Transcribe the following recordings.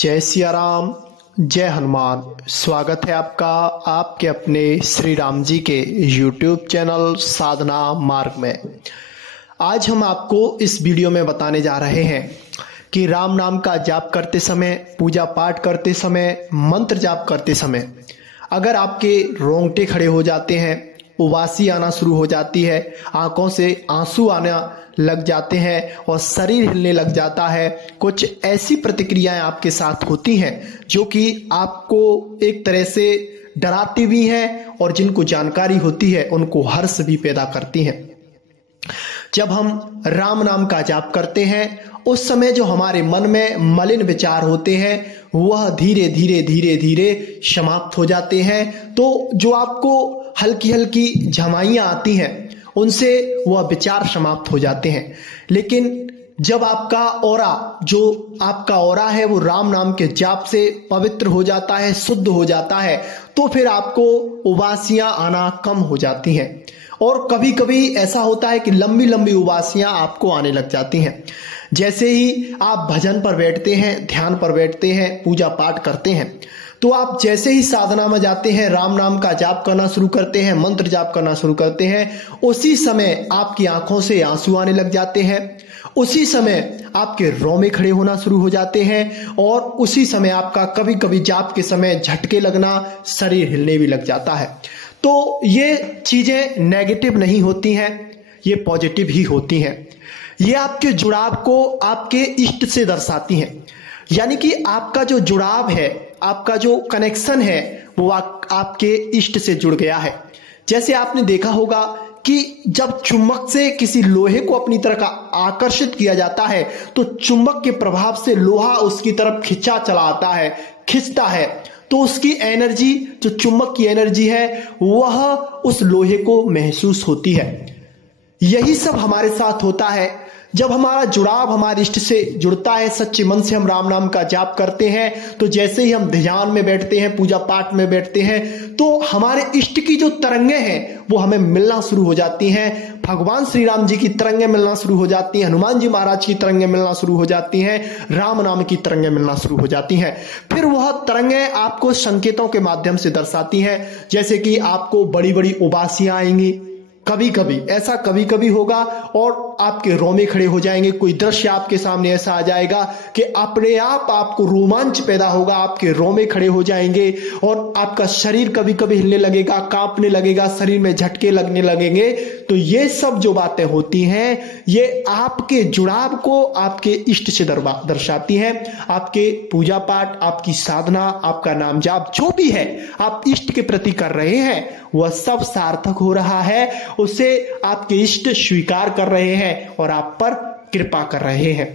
जय सिया राम, जय हनुमान। स्वागत है आपका आपके अपने श्री राम जी के YouTube चैनल साधना मार्ग में। आज हम आपको इस वीडियो में बताने जा रहे हैं कि राम नाम का जाप करते समय, पूजा पाठ करते समय, मंत्र जाप करते समय अगर आपके रोंगटे खड़े हो जाते हैं, उबासी आना शुरू हो जाती है, आंखों से आंसू आना लग जाते हैं और शरीर हिलने लग जाता है, कुछ ऐसी प्रतिक्रियाएं आपके साथ होती हैं जो कि आपको एक तरह से डराती भी हैं और जिनको जानकारी होती है उनको हर्ष भी पैदा करती हैं। जब हम राम नाम का जाप करते हैं उस समय जो हमारे मन में मलिन विचार होते हैं वह धीरे धीरे धीरे धीरे समाप्त हो जाते हैं। तो जो आपको हल्की हल्की झमाइयां आती हैं उनसे वह विचार समाप्त हो जाते हैं। लेकिन जब आपका ऑरा है वो राम नाम के जाप से पवित्र हो जाता है, शुद्ध हो जाता है, तो फिर आपको उबासियां आना कम हो जाती हैं। और कभी कभी ऐसा होता है कि लंबी लंबी उबासियां आपको आने लग जाती हैं। जैसे ही आप भजन पर बैठते हैं, ध्यान पर बैठते हैं, पूजा पाठ करते हैं, तो आप जैसे ही साधना में जाते हैं, राम नाम का जाप करना शुरू करते हैं, मंत्र जाप करना शुरू करते हैं, उसी समय आपकी आंखों से आंसू आने लग जाते हैं, उसी समय आपके रोमे खड़े होना शुरू हो जाते हैं और उसी समय आपका कभी कभी जाप के समय झटके लगना, शरीर हिलने भी लग जाता है। तो ये चीजें नेगेटिव नहीं होती हैं, ये पॉजिटिव ही होती हैं। ये आपके जुड़ाव को आपके इष्ट से दर्शाती हैं। यानी कि आपका जो जुड़ाव है, आपका जो कनेक्शन है वो आपके इष्ट से जुड़ गया है। जैसे आपने देखा होगा कि जब चुंबक से किसी लोहे को अपनी तरफ आकर्षित किया जाता है तो चुंबक के प्रभाव से लोहा उसकी तरफ खिंचता है, तो उसकी एनर्जी, जो चुंबक की एनर्जी है, वह उस लोहे को महसूस होती है। यही सब हमारे साथ होता है। जब हमारा जुड़ाव हमारे इष्ट से जुड़ता है, सच्चे मन से हम राम नाम का जाप करते हैं, तो जैसे ही हम ध्यान में बैठते हैं, पूजा पाठ में बैठते हैं, तो हमारे इष्ट की जो तरंगें हैं वो हमें मिलना शुरू हो जाती हैं। भगवान श्री राम जी की तरंगें मिलना शुरू हो जाती हैं, हनुमान जी महाराज की तरंगें मिलना शुरू हो जाती हैं, राम नाम की तरंगें मिलना शुरू हो जाती हैं। फिर वह तरंगें आपको संकेतों के माध्यम से दर्शाती हैं। जैसे कि आपको बड़ी बड़ी उबासियां आएंगी, कभी कभी होगा और आपके रोमे खड़े हो जाएंगे। कोई दृश्य आपके सामने ऐसा आ जाएगा कि अपने आप आपको रोमांच पैदा होगा, आपके रोमे खड़े हो जाएंगे और आपका शरीर कभी कभी हिलने लगेगा, कांपने लगेगा, शरीर में झटके लगने लगेंगे। तो ये सब जो बातें होती हैं ये आपके जुड़ाव को आपके इष्ट से दर्शाती हैं। आपके पूजा पाठ, आपकी साधना, आपका नाम जाप जो भी है आप इष्ट के प्रति कर रहे हैं वह सब सार्थक हो रहा है। उसे आपके इष्ट स्वीकार कर रहे हैं और आप पर कृपा कर रहे हैं।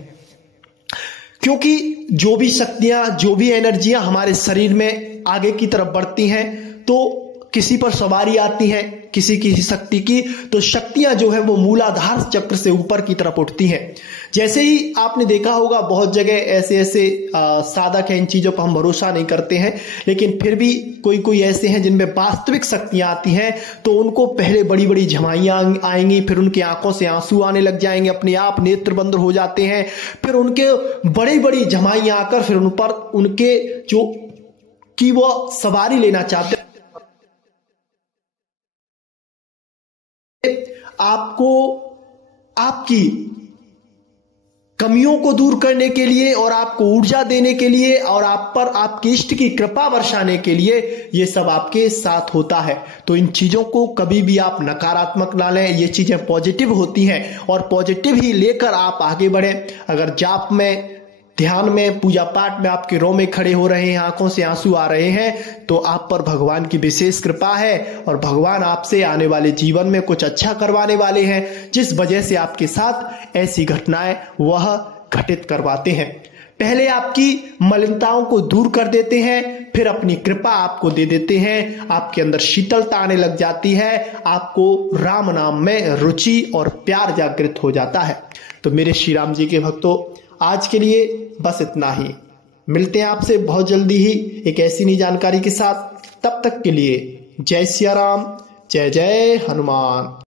क्योंकि जो भी शक्तियां, जो भी एनर्जियां हमारे शरीर में आगे की तरफ बढ़ती हैं, तो किसी पर सवारी आती है, किसी की शक्ति की, तो शक्तियां जो है वो मूलाधार चक्र से ऊपर की तरफ उठती हैं। जैसे ही आपने देखा होगा बहुत जगह ऐसे साधक हैं, इन चीजों पर हम भरोसा नहीं करते हैं, लेकिन फिर भी कोई ऐसे हैं जिनमें वास्तविक शक्तियां आती हैं, तो उनको पहले बड़ी बड़ी झमाइयां आएंगी, फिर उनकी आंखों से आंसू आने लग जाएंगे, अपने आप नेत्र बंद हो जाते हैं, फिर उनके बड़ी बड़ी झमाइयां आकर फिर उन पर उनके जो कि वो सवारी लेना चाहते हैं, आपको आपकी कमियों को दूर करने के लिए और आपको ऊर्जा देने के लिए और आप पर आपके इष्ट की कृपा बरसाने के लिए ये सब आपके साथ होता है। तो इन चीजों को कभी भी आप नकारात्मक ना लें, ये चीजें पॉजिटिव होती हैं और पॉजिटिव ही लेकर आप आगे बढ़ें। अगर जाप में, ध्यान में, पूजा पाठ में आपके रोमे खड़े हो रहे हैं, आंखों से आंसू आ रहे हैं, तो आप पर भगवान की विशेष कृपा है और भगवान आपसे आने वाले जीवन में कुछ अच्छा करवाने वाले हैं, जिस वजह से आपके साथ ऐसी घटनाएं वह घटित करवाते हैं। पहले आपकी मलिनताओं को दूर कर देते हैं, फिर अपनी कृपा आपको दे देते हैं, आपके अंदर शीतलता आने लग जाती है, आपको राम नाम में रुचि और प्यार जागृत हो जाता है। तो मेरे श्री राम जी के भक्तों, आज के लिए बस इतना ही। मिलते हैं आपसे बहुत जल्दी ही एक ऐसी नई जानकारी के साथ। तब तक के लिए जय सिया राम, जय जय हनुमान।